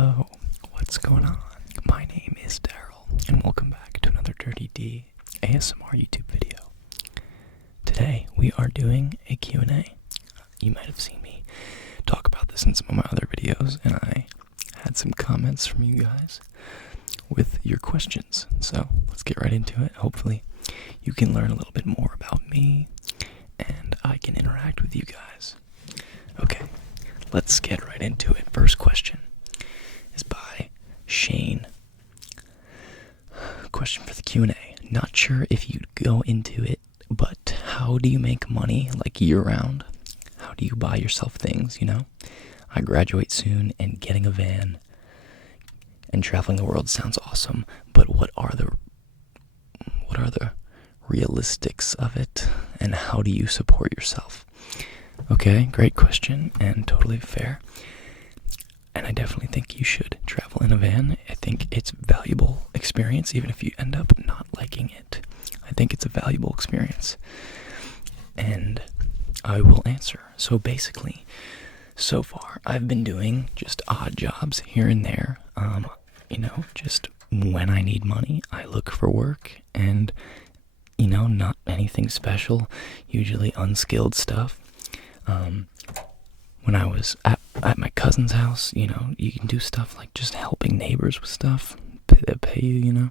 Hello, what's going on? My name is Daryl, and welcome back to another Dirty D ASMR YouTube video. Today, we are doing a Q&A. You might have seen me talk about this in some of my other videos, and I had some comments from you guys with your questions. So, let's get right into it. Hopefully, you can learn a little bit more about me, and I can interact with you guys. Okay, let's get right into it. First question is by Shane. Question for the Q&A. Not sure if you'd go into it, but how do you make money like year-round? How do you buy yourself things, I graduate soon, and getting a van and traveling the world sounds awesome, but what are the realistics of it, and how do you support yourself? Okay, great question, and totally fair. And I definitely think you should travel in a van. I think it's a valuable experience, even if you end up not liking it. I think it's a valuable experience. And I will answer. So basically, so far, I've been doing just odd jobs here and there. Just when I need money, I look for work, and, not anything special, usually unskilled stuff. When I was at my cousin's house, you can do stuff like just helping neighbors with stuff. They pay you,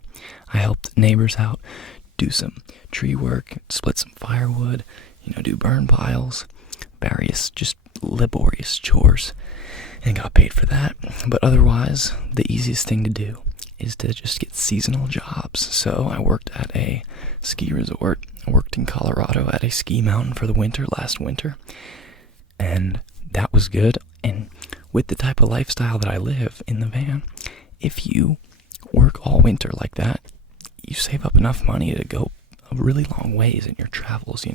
I helped neighbors out, do some tree work, split some firewood, do burn piles, various just laborious chores, and got paid for that. But otherwise, the easiest thing to do is to just get seasonal jobs. So I worked at a ski resort. I worked in Colorado at a ski mountain for the winter, last winter. And that was good. And with the type of lifestyle that I live in the van, if you work all winter like that, you save up enough money to go a really long ways in your travels,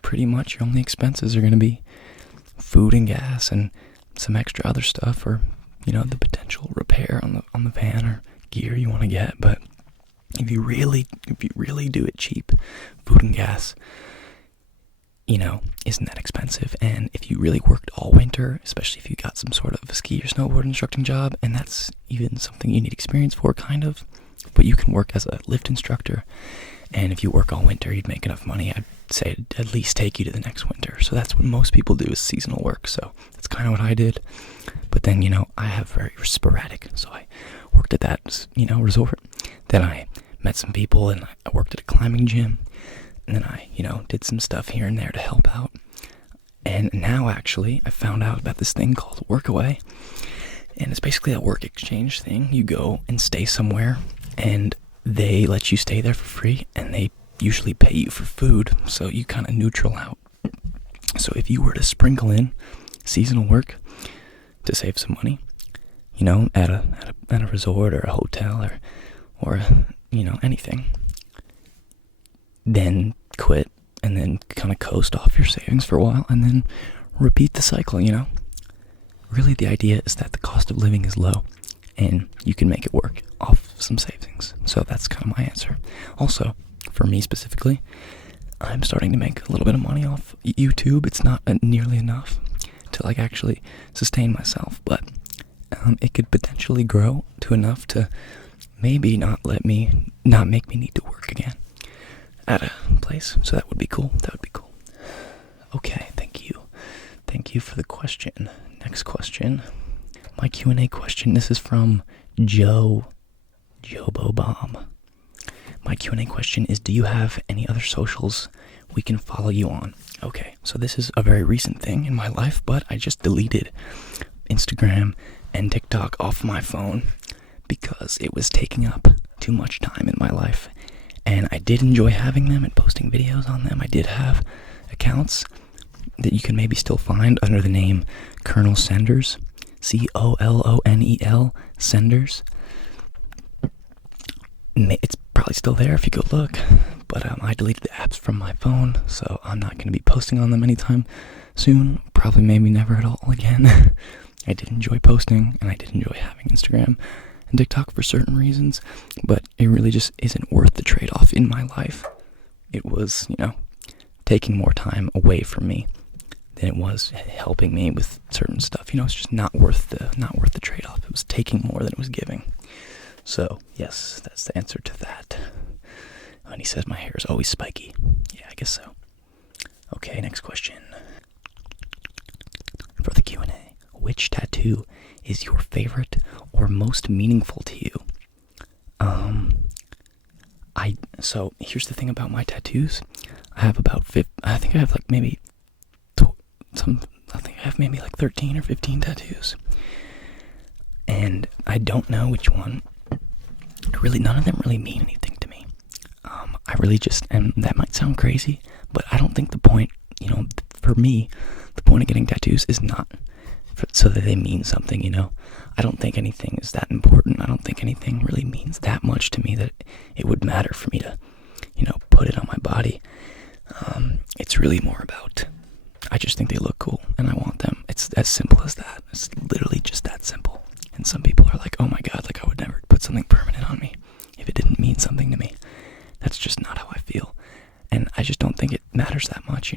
Pretty much your only expenses are going to be food and gas and some extra other stuff, or, the potential repair on the van or gear you want to get. But if you really do it cheap, food and gas, isn't that expensive. And if you really worked all winter, especially if you got some sort of a ski or snowboard instructing job, and that's even something you need experience for, kind of, but you can work as a lift instructor, and if you work all winter, you'd make enough money, I'd say, it'd at least take you to the next winter. So that's what most people do, is seasonal work. So that's kind of what I did. But then, I have very sporadic, so I worked at that, resort. Then I met some people, and I worked at a climbing gym. And then I, did some stuff here and there to help out. And now, actually, I found out about this thing called Workaway. And it's basically a work exchange thing. You go and stay somewhere, and they let you stay there for free, and they usually pay you for food, so you kind of neutral out. So if you were to sprinkle in seasonal work to save some money, at a resort or a hotel or anything, then quit and then kind of coast off your savings for a while and then repeat the cycle, Really, the idea is that the cost of living is low and you can make it work off some savings. So that's kind of my answer. Also, for me specifically, I'm starting to make a little bit of money off YouTube. It's not nearly enough to actually sustain myself, but it could potentially grow to enough to maybe not make me need to work again at a place. So that would be cool. Okay, thank you for the question. Next question, my Q&A question. This is from Jobo Bomb. My Q&A question is, do you have any other socials we can follow you on? Okay, so this is a very recent thing in my life, but I just deleted Instagram and TikTok off my phone because it was taking up too much time in my life. And I did enjoy having them and posting videos on them. I did have accounts that you can maybe still find under the name Colonel Senders, Colonel Senders. It's probably still there if you go look, but I deleted the apps from my phone, so I'm not going to be posting on them anytime soon. Probably maybe never at all again. I did enjoy posting, and I did enjoy having Instagram and TikTok for certain reasons, but it really just isn't worth the trade-off in my life. It was, taking more time away from me than it was helping me with certain stuff. It's just not worth the trade-off. It was taking more than it was giving. So, yes, that's the answer to that. And he says my hair is always spiky. Yeah, I guess so. Okay, next question. For the Q&A, which tattoo is your favorite or most meaningful to you? So here's the thing about my tattoos. I have about I think I have like maybe 13 or 15 tattoos. And I don't know which one. Really, none of them really mean anything to me. I really just, and that might sound crazy, but I don't think the point, for me, the point of getting tattoos is not so that they mean something, I don't think anything is that important. I don't think anything really means that much to me that it would matter for me to, put it on my body. It's really more about, I just think they look cool and I want them. It's as simple as that. It's literally just that simple. And some people are like, oh my God, like I would never put something permanent on me if it didn't mean something to me. That's just not how I feel. And I just don't think it matters that much,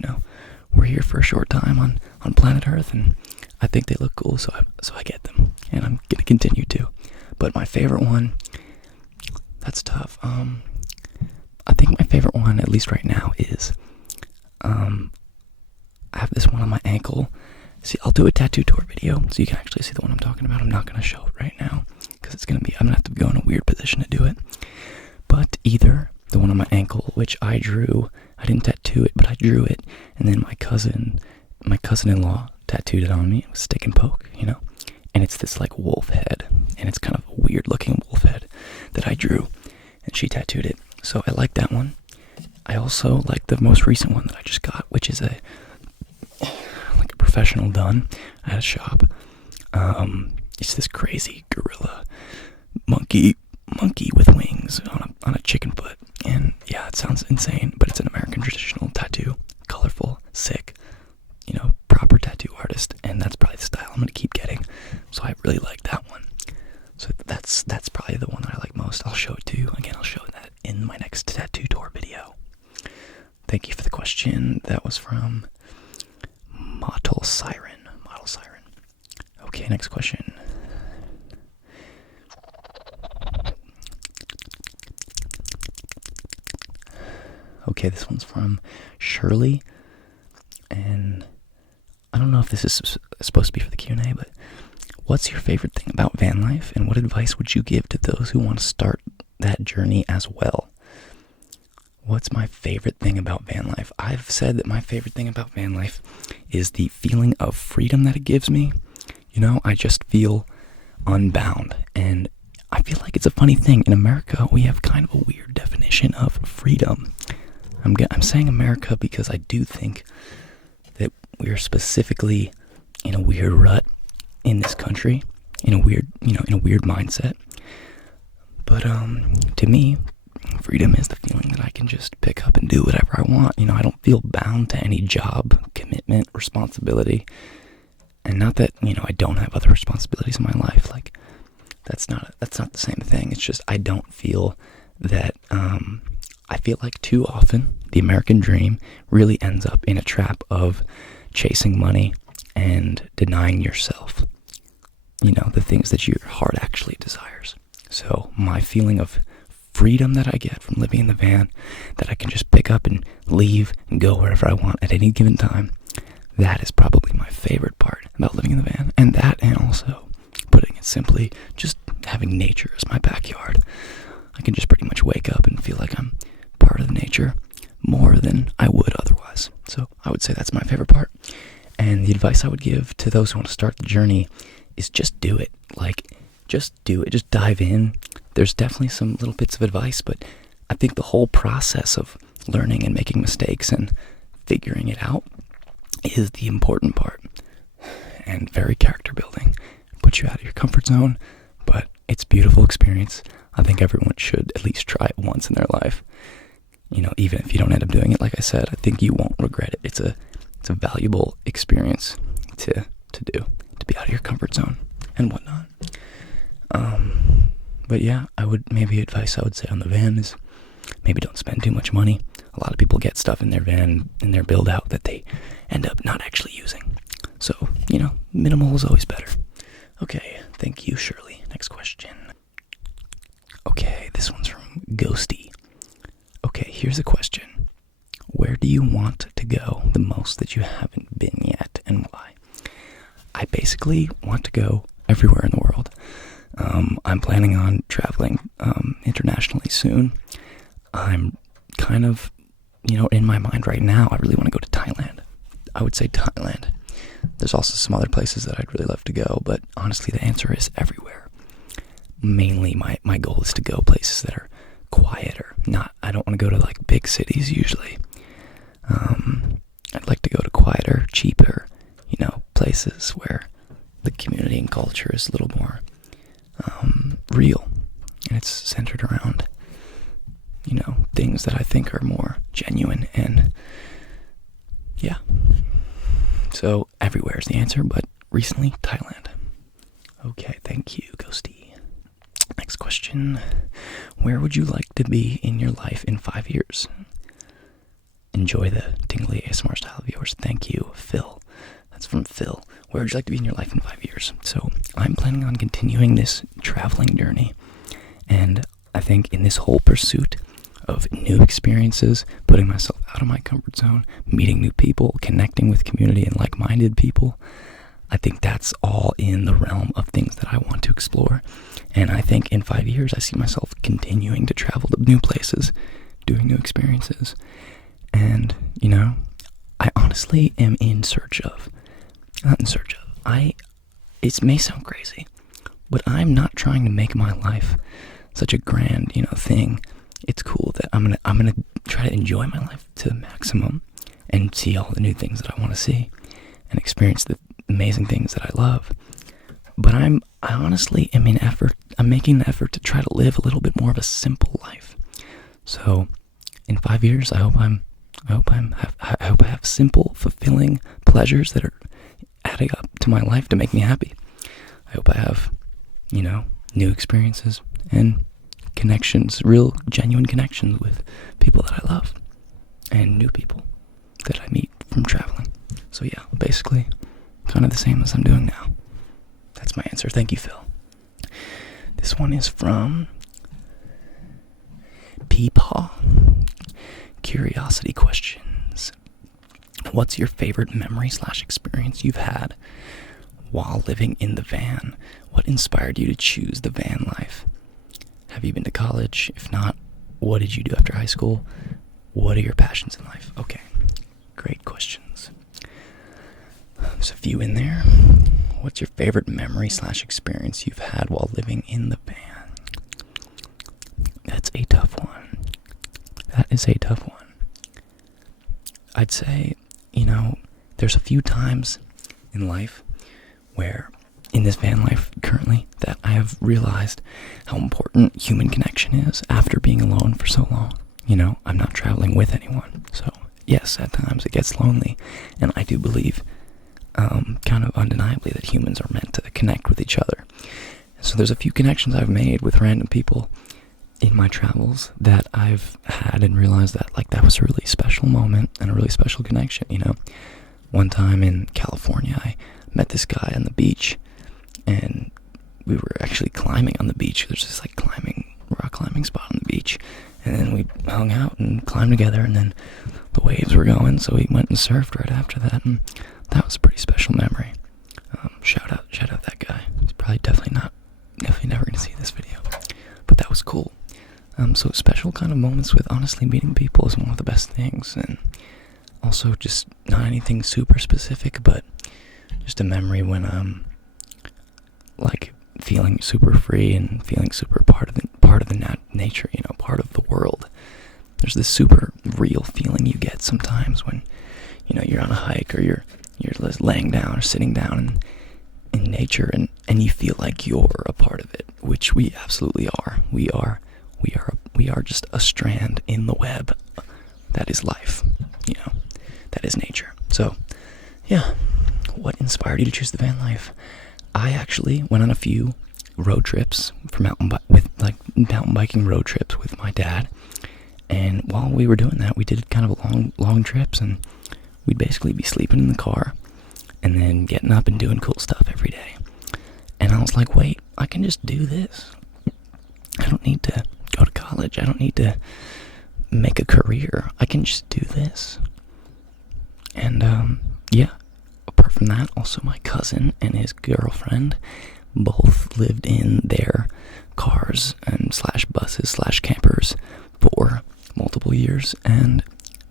We're here for a short time on planet Earth, and I think they look cool, so I get them. And I'm going to continue to. But my favorite one, that's tough. I think my favorite one, at least right now, is I have this one on my ankle. See, I'll do a tattoo tour video so you can actually see the one I'm talking about. I'm not going to show it right now because I'm going to have to go in a weird position to do it. But either the one on my ankle, which I drew, I didn't tattoo it, but I drew it, and then my cousin-in-law tattooed it on me. It was stick and poke, and it's this like wolf head, and it's kind of a weird looking wolf head that I drew, and she tattooed it. So I like that one. I also like the most recent one that I just got, which is a professional done at a shop. It's this crazy gorilla monkey with wings on a chicken foot, and yeah, it sounds insane, but it's an American traditional tattoo, colorful, sick, proper tattoo artist, and that's probably the style I'm gonna keep getting. So I really like that one. So that's probably the one that I like most. I'll show it to you again. I'll show that in my next tattoo tour video. Thank you for the question. That was from Model Siren. Okay, next question. Okay, this one's from Shirley, and I don't know if this is supposed to be for the Q&A, but what's your favorite thing about van life, and what advice would you give to those who want to start that journey as well? What's my favorite thing about van life? I've said that my favorite thing about van life is the feeling of freedom that it gives me. I just feel unbound, and I feel like it's a funny thing. In America, we have kind of a weird definition of freedom. I'm saying America because I do think that we're specifically in a weird rut in this country, in a weird mindset. But to me, freedom is the feeling that I can just pick up and do whatever I want. I don't feel bound to any job, commitment, responsibility. And not that, I don't have other responsibilities in my life. Like, that's not the same thing. It's just I don't feel that, I feel like too often the American dream really ends up in a trap of chasing money and denying yourself, the things that your heart actually desires. So my feeling of freedom that I get from living in the van, that I can just pick up and leave and go wherever I want at any given time, that is probably my favorite part about living in the van. And also, putting it simply, just having nature as my backyard. I can just pretty much wake up and feel like I'm part of the nature more than I would otherwise. So I would say that's my favorite part. And the advice I would give to those who want to start the journey is just do it. Just do it. Just dive in. There's definitely some little bits of advice, but I think the whole process of learning and making mistakes and figuring it out is the important part, and very character building. Puts you out of your comfort zone, but it's a beautiful experience. I think everyone should at least try it once in their life. Even if you don't end up doing it, like I said, I think you won't regret it. It's a valuable experience to do, to be out of your comfort zone and whatnot. But yeah, advice I would say on the van is maybe don't spend too much money. A lot of people get stuff in their van, in their build out, that they end up not actually using. So, minimal is always better. Okay, thank you, Shirley. Next question. Okay, this one's from Ghosty. Okay, here's a question. Where do you want to go the most that you haven't been yet, and why? I basically want to go everywhere in the world. I'm planning on traveling internationally soon. I'm kind of, in my mind right now, I really want to go to Thailand. I would say Thailand. There's also some other places that I'd really love to go, but honestly, the answer is everywhere. Mainly, my goal is to go places that are quieter. I don't want to go to like big cities usually. I'd like to go to quieter, cheaper, places where the community and culture is a little more real, and it's centered around things that I think are more genuine. And yeah, so everywhere is the answer, but recently Thailand. Okay, thank you, Ghosty. Next question. Where would you like to be in your life in 5 years? Enjoy the tingly ASMR style of yours. Thank you, Phil. That's from Phil. Where would you like to be in your life in 5 years? So I'm planning on continuing this traveling journey. And I think in this whole pursuit of new experiences, putting myself out of my comfort zone, meeting new people, connecting with community and like-minded people, I think that's all in the realm of things that I want to explore. And I think in 5 years, I see myself continuing to travel to new places, doing new experiences. And, I honestly am it may sound crazy, but I'm not trying to make my life such a grand, thing. It's cool that I'm gonna try to enjoy my life to the maximum and see all the new things that I want to see and experience the amazing things that I love. But I honestly am I'm making the effort to try to live a little bit more of a simple life. So in 5 years, I hope I have simple, fulfilling pleasures that are adding up to my life to make me happy. I hope I have, new experiences and connections, real, genuine connections with people that I love and new people that I meet from traveling. So yeah, basically kind of the same as I'm doing now. That's my answer. Thank you, Phil. This one is from Peepaw. Curiosity questions. What's your favorite memory / experience you've had while living in the van? What inspired you to choose the van life? Have you been to college? If not, what did you do after high school? What are your passions in life? Okay, great questions. There's a few in there. What's your favorite memory / experience you've had while living in the van? That's a tough one. That is a tough one. I'd say, there's a few times in life where, in this van life currently, that I have realized how important human connection is after being alone for so long. I'm not traveling with anyone. So, yes, at times it gets lonely. And I do believe, kind of undeniably, that humans are meant to connect with each other. So there's a few connections I've made with random people in my travels that I've had and realized that that was a really special moment and a really special connection. One time in California, I met this guy on the beach, and we were actually climbing on the beach. There's this rock climbing spot on the beach, and then we hung out and climbed together, and then the waves were going, so we went and surfed right after that, and that was a pretty special memory. Shout out that guy. He's probably definitely never gonna see this video, but that was cool. So special kind of moments with honestly meeting people is one of the best things, and also just not anything super specific, but just a memory when feeling super free and feeling super part of the nature, part of the world. There's this super real feeling you get sometimes when you're on a hike or you're just laying down or sitting down in nature, and you feel like you're a part of it, which we absolutely are. We are just a strand in the web that is life, that is nature. So, yeah, what inspired you to choose the van life? I actually went on a few road trips for mountain biking road trips with my dad, and while we were doing that, we did kind of long trips, and we'd basically be sleeping in the car and then getting up and doing cool stuff every day. And I was like, wait, I can just do this. I don't need to go to college. I don't need to make a career. I can just do this. And, yeah, apart from that, also my cousin and his girlfriend both lived in their cars and slash buses slash campers for multiple years, and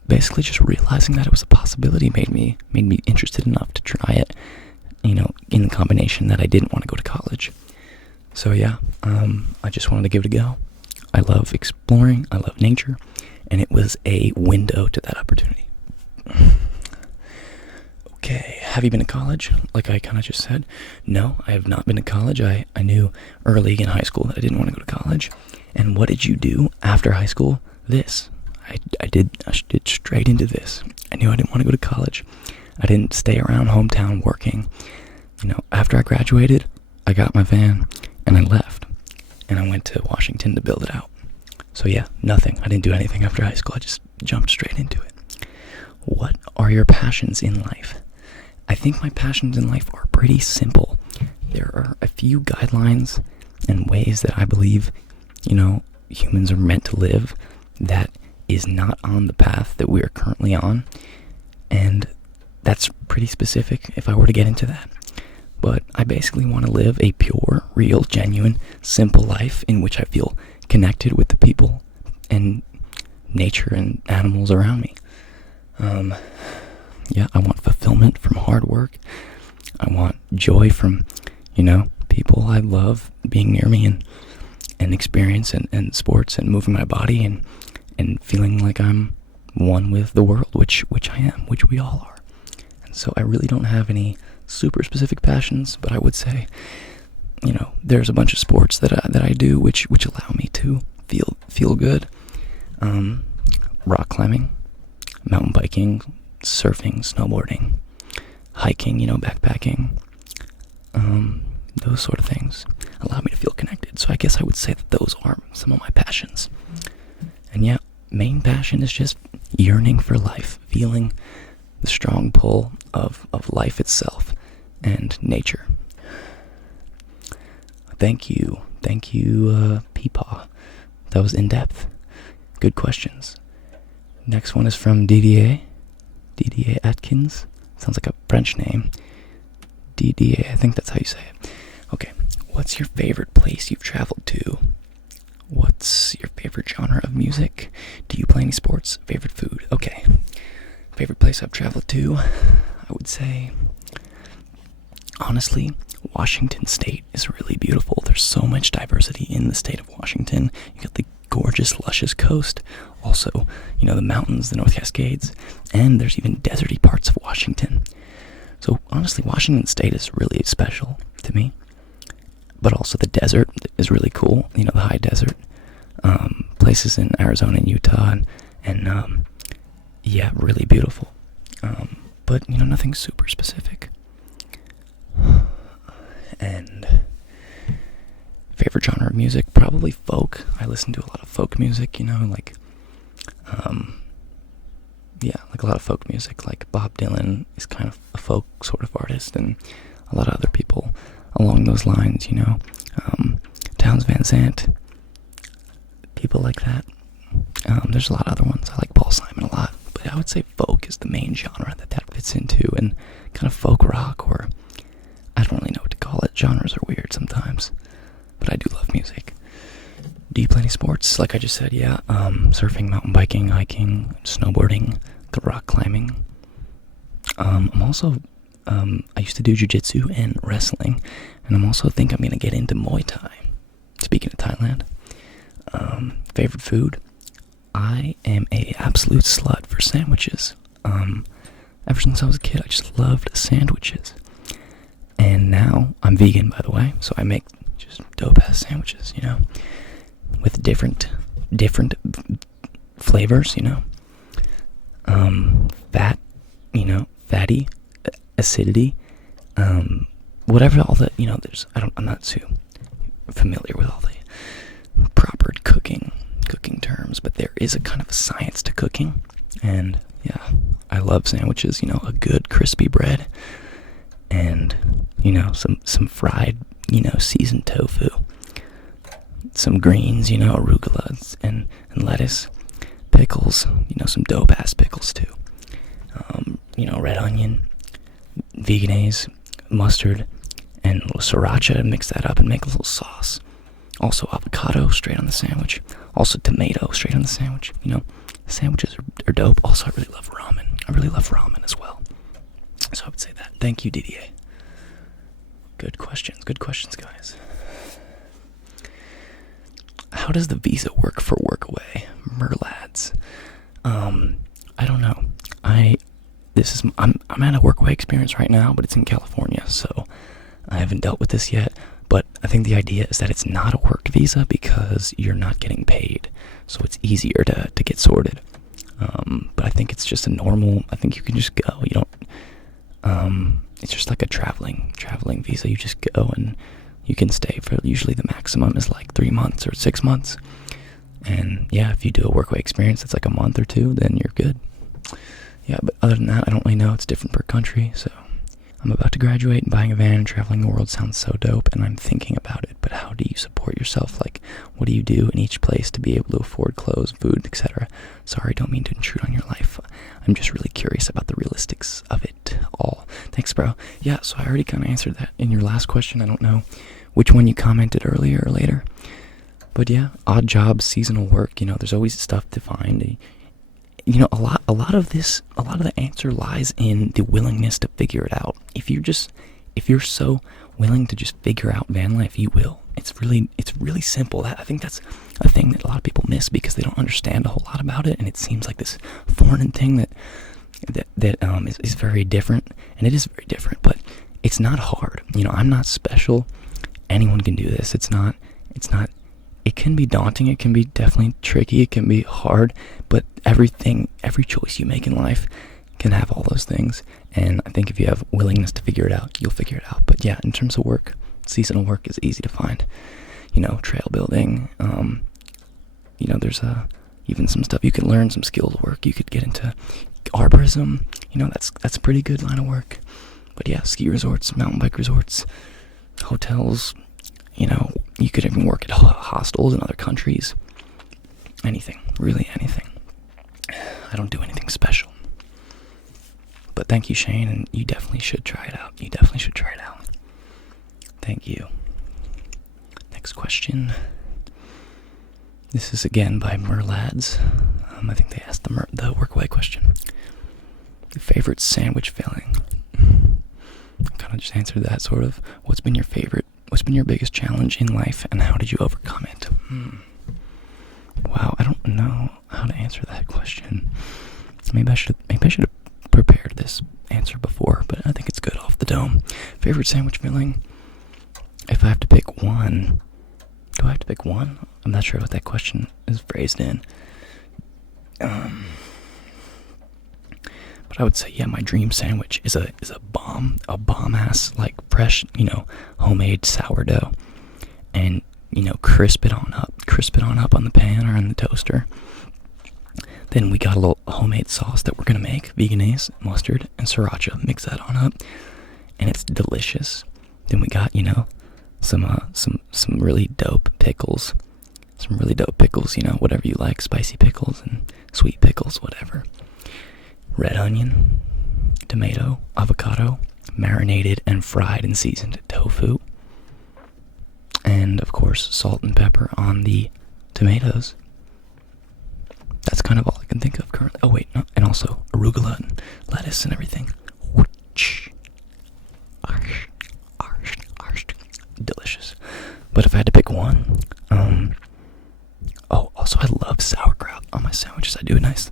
basically just realizing that it was a possibility made me interested enough to try it, you know, in the combination that I didn't want to go to college. So yeah, I just wanted to give it a go. I love exploring, I love nature, and it was a window to that opportunity. Okay, have you been to college? Like I kind of just said, no, I have not been to college. I knew early in high school that I didn't want to go to college. And what did you do after high school? This. I did straight into this. I knew I didn't want to go to college. I didn't stay around hometown working. You know, after I graduated, I got my van and I left. And I went to Washington to build it out. So yeah, nothing. I didn't do anything after high school. I just jumped straight into it. What are your passions in life? I think my passions in life are pretty simple. There are a few guidelines and ways that I believe, you know, humans are meant to live that is not on the path that we are currently on. And that's pretty specific if I were to get into that. But I basically want to live a pure, real, genuine, simple life in which I feel connected with the people and nature and animals around me. Yeah, I want fulfillment from hard work. I want joy from, you know, people I love being near me and experience and sports and moving my body and feeling like I'm one with the world, which I am, which we all are. And so I really don't have any super specific passions, but I would say, you know, there's a bunch of sports that I do which allow me to feel good. Rock climbing, mountain biking, surfing, snowboarding, hiking, you know, backpacking, those sort of things allow me to feel connected. So I guess I would say that those are some of my passions. And yeah, main passion is just yearning for life, feeling the strong pull of life itself and nature. Thank you, Peepaw. That was in depth. Good questions. Next one is from Didier Atkins. Sounds like a French name. Didier, I think that's how you say it. Okay, what's your favorite place you've traveled to? What's your favorite genre of music? Do you play any sports? Favorite food? Okay. Favorite place I've traveled to? I would say, honestly, Washington State is really beautiful. There's so much diversity in the state of Washington. You got the gorgeous, luscious coast. Also, you know, the mountains, the North Cascades, and there's even deserty parts of Washington. So honestly, Washington State is really special to me. But also the desert is really cool. You know, the high desert. Places in Arizona and Utah, and yeah, really beautiful. But, you know, nothing super specific. And favorite genre of music, probably folk. I listen to a lot of folk music, you know, like, yeah, like a lot of folk music. Like Bob Dylan is kind of a folk sort of artist, and a lot of other people along those lines, you know. Townes Van Zandt, people like that. There's a lot of other ones. I like Paul Simon a lot, but I would say folk is the main genre that fits into, and kind of folk rock, or I don't really know what to call it. Genres are weird sometimes, but I do love music. Do you play any sports? Like I just said, yeah, surfing, mountain biking, hiking, snowboarding, rock climbing. I'm also, I used to do jiu-jitsu and wrestling, and I'm also think I'm going to get into Muay Thai. Speaking of Thailand, favorite food? I am a absolute slut for sandwiches. Ever since I was a kid, I just loved sandwiches. And now, I'm vegan, by the way, so I make just dope-ass sandwiches, you know, with different flavors, you know. Fat, you know, fatty, acidity, whatever all the, you know, I'm not too familiar with all the proper cooking terms, but there is a kind of a science to cooking, and yeah, I love sandwiches, you know, a good crispy bread, and, you know, some fried seasoned tofu, some greens, arugula and lettuce, pickles, some dope-ass pickles too, red onion, veganese, mustard, and a little sriracha, mix that up and make a little sauce. Also avocado straight on the sandwich. Also tomato straight on the sandwich. Sandwiches are dope. Also, I really love ramen. I really love ramen as well. So I would say that. Thank you, Didier. Good questions, guys. How does the visa work for Workaway? Merlads. I don't know. I'm at a Workaway experience right now, but it's in California, so I haven't dealt with this yet. But I think the idea is that it's not a work visa because you're not getting paid, so it's easier to get sorted. But I think it's just I think you can just go. You don't. It's just like a traveling visa. You just go and you can stay for, usually the maximum is like 3 months or 6 months. And yeah, if you do a Workaway experience that's like a month or two, then you're good. Yeah, but other than that, I don't really know. It's different per country, so I'm about to graduate, and buying a van and traveling the world sounds so dope, and I'm thinking about it. But how do you support yourself? Like, what do you do in each place to be able to afford clothes, food, etc.? Sorry, don't mean to intrude on your life. I'm just really curious about the realistics of it all. Thanks, bro. Yeah, so I already kind of answered that in your last question. I don't know which one you commented earlier or later. But yeah, odd jobs, seasonal work, there's always stuff to find. A lot of the answer lies in the willingness to figure it out. If you're so willing to just figure out van life, you will. It's really simple. I think that's a thing that a lot of people miss because they don't understand a whole lot about it, and it seems like this foreign thing that is very different, and it is very different, but it's not hard. I'm not special. Anyone can do this. It can be daunting, it can be definitely tricky, it can be hard, but every choice you make in life can have all those things, and I think if you have willingness to figure it out, you'll figure it out. But yeah, in terms of work, seasonal work is easy to find. Trail building, there's even some stuff you can learn, some skilled work. You could get into arborism, that's a pretty good line of work. But yeah, ski resorts, mountain bike resorts, hotels, you could even work at hostels in other countries. Anything, really anything. I don't do anything special. But thank you, Shane, and you definitely should try it out. Thank you. Next question. This is again by Merlads. I think they asked the Workaway question. Your favorite sandwich filling? I kind of just answered that, sort of. What's been your biggest challenge in life, and how did you overcome it? Wow, I don't know how to answer that question. Maybe I should have prepared this answer before, but I think it's good off the dome. Favorite sandwich filling? If I have to pick one, do I have to pick one? I'm not sure what that question is phrased in. But I would say, yeah, my dream sandwich is a bomb ass, like fresh, homemade sourdough, and crisp it on up on the pan or on the toaster. Then we got a little homemade sauce that we're gonna make, veganese, mustard, and sriracha. Mix that on up, and it's delicious. Then we got some really dope pickles, whatever you like, spicy pickles and sweet pickles, whatever. Red onion, tomato, avocado, marinated and fried and seasoned tofu, and of course salt and pepper on the tomatoes. That's kind of all I can think of currently. Oh wait, no, and also arugula and lettuce and everything. Delicious. But if I had to pick one, also I love sauerkraut on my sandwiches. I do a nice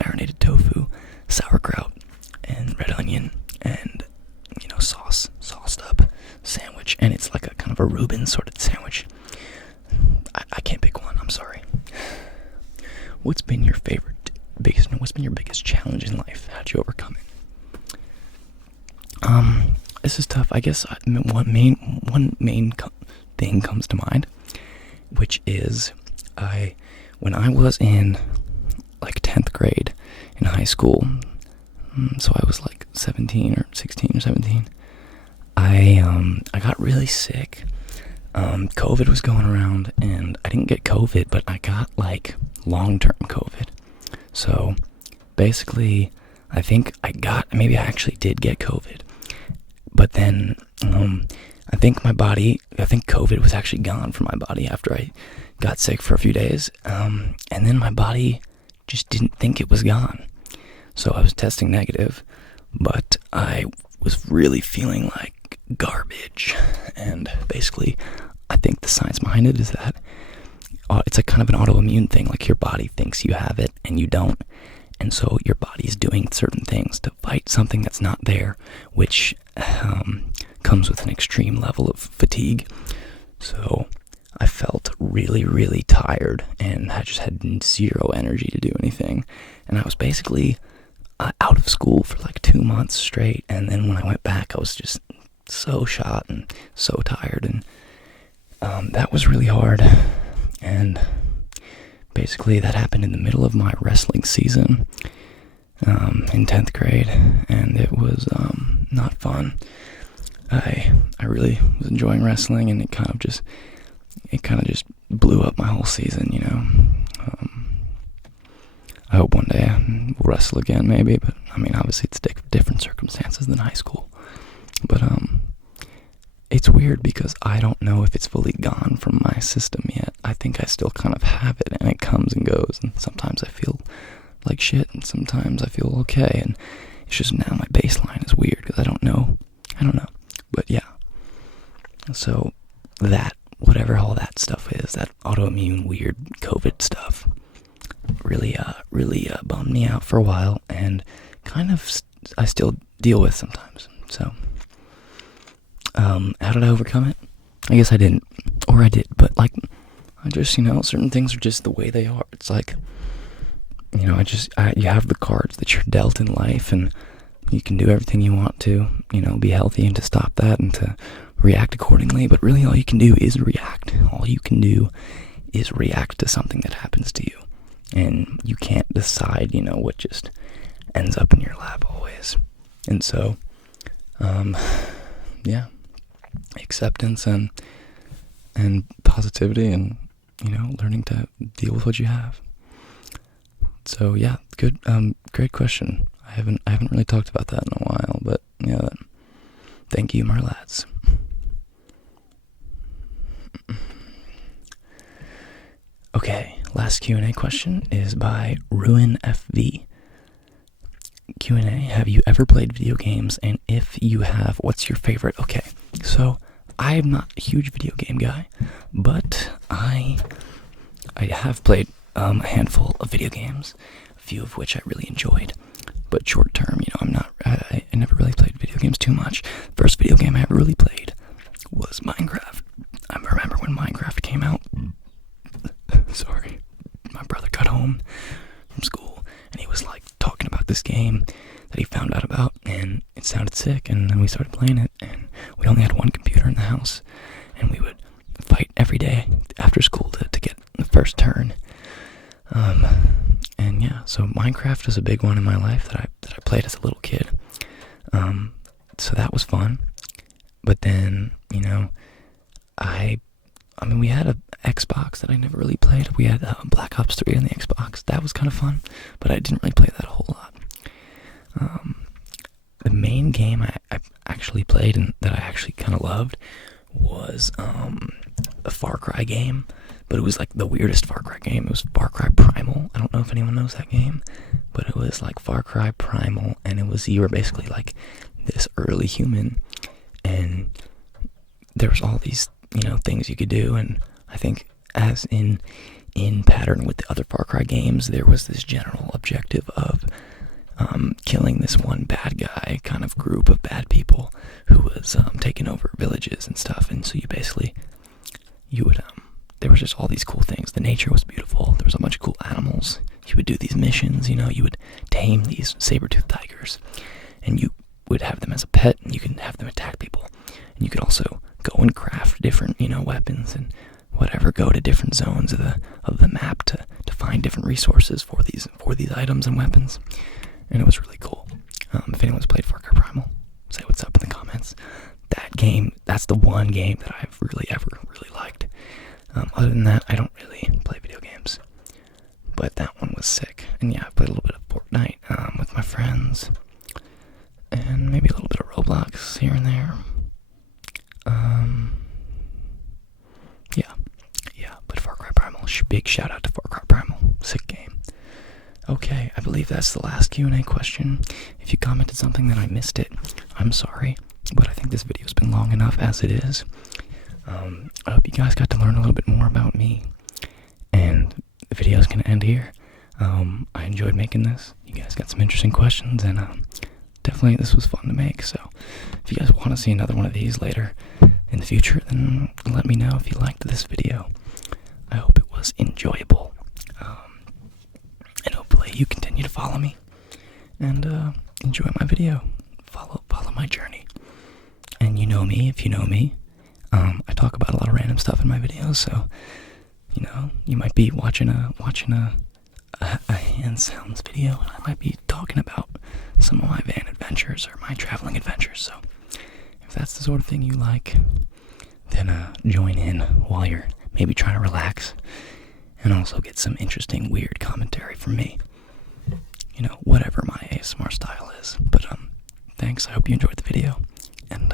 marinated tofu, sauerkraut, and red onion, and sauced up sandwich, and it's like a kind of a Reuben sort of sandwich. I can't pick one. I'm sorry. What's been your biggest challenge in life? How'd you overcome it? This is tough. I guess one main thing comes to mind, which is when I was in like 10th grade in high school, so I was like 16 or 17, I got really sick. COVID was going around, and I didn't get COVID, but I got like long-term COVID. So basically, I think maybe I actually did get COVID, but then I think COVID was actually gone from my body after I got sick for a few days, and then my body just didn't think it was gone. So I was testing negative, but I was really feeling like garbage. And basically, I think the science behind it is that it's like kind of an autoimmune thing. Like your body thinks you have it and you don't. And so your body is doing certain things to fight something that's not there, which comes with an extreme level of fatigue. So I felt really, really tired, and I just had zero energy to do anything. And I was basically out of school for like 2 months straight. And then when I went back, I was just so shot and so tired. And that was really hard. And basically that happened in the middle of my wrestling season in 10th grade. And it was not fun. I really was enjoying wrestling, and it kind of just blew up my whole season, you know. I hope one day we'll wrestle again, maybe, but I mean, obviously it's different circumstances than high school. But it's weird because I don't know if it's fully gone from my system yet. I think I still kind of have it, and it comes and goes, and sometimes I feel like shit, and sometimes I feel okay, and it's just now my baseline is weird because I don't know. But yeah, so that, whatever all that stuff is, that autoimmune weird COVID stuff, really bummed me out for a while, and kind of I still deal with sometimes. So how did I overcome it? I guess I didn't, or I did, but like I just, certain things are just the way they are. It's like, you have the cards that you're dealt in life, and you can do everything you want to, be healthy and to stop that and to react accordingly. But really all you can do is react. All you can do is react to something that happens to you. And you can't decide, what just ends up in your lap always. And so, yeah, acceptance and positivity, and, learning to deal with what you have. So yeah, good, great question. I haven't really talked about that in a while, but yeah, thank you, my lads. Okay, last Q&A question is by RuinFV. Q&A, have you ever played video games, and if you have, what's your favorite? Okay, so I am not a huge video game guy, but I have played a handful of video games, a few of which I really enjoyed. But short term, I never really played video games too much. First video game I ever really played was Minecraft. I remember when Minecraft came out. Sorry. My brother got home from school, and he was like talking about this game that he found out about, and it sounded sick, and then we started playing it, and we only had one computer in the house, and we would fight every day after school to get the first turn. And yeah, so Minecraft was a big one in my life that I played as a little kid. So that was fun. But then, we had a Xbox that I never really played. We had Black Ops 3 on the Xbox. That was kind of fun, but I didn't really play that a whole lot. The main game I actually played and that I actually kind of loved was a Far Cry game. But it was like the weirdest Far Cry game. It was Far Cry Primal. I don't know if anyone knows that game, but it was like Far Cry Primal, and you were basically like this early human, and there was all these, things you could do. And I think as in pattern with the other Far Cry games, there was this general objective of killing this one bad guy, kind of group of bad people who was taking over villages and stuff. And so you would there was just all these cool things. The nature was beautiful. There was a bunch of cool animals. You would do these missions, you would tame these saber-toothed tigers, and you would have them as a pet, and you can have them attack people. And you could also go and craft different, weapons and whatever, go to different zones of the map to find different resources for these items and weapons. And it was really cool. If anyone's played Far Cry Primal, say what's up in the comments. that game, that's the one game that I've really ever really liked. Other than that, I don't really play video games. But that one was sick. And yeah, I played a little bit of Fortnite with my friends. And maybe a little bit of Roblox here and there. Yeah, but Far Cry Primal, big shout out to Far Cry Primal, sick game. Okay, I believe that's the last Q&A question. If you commented something that I missed it, I'm sorry, but I think this video's been long enough as it is. I hope you guys got to learn a little bit more about me, and the video's gonna end here. I enjoyed making this. You guys got some interesting questions, and definitely this was fun to make. So if you guys want to see another one of these later in the future, then let me know if you liked this video. I hope it was enjoyable, and hopefully you continue to follow me and enjoy my video. Follow my journey. And you know me, if you know me, I talk about a lot of random stuff in my videos, so you might be watching a hand sounds video, and I might be talking about some of my van adventures or my traveling adventures. So if that's the sort of thing you like, then join in while you're maybe trying to relax and also get some interesting weird commentary from me. Whatever my ASMR style is. But thanks, I hope you enjoyed the video, and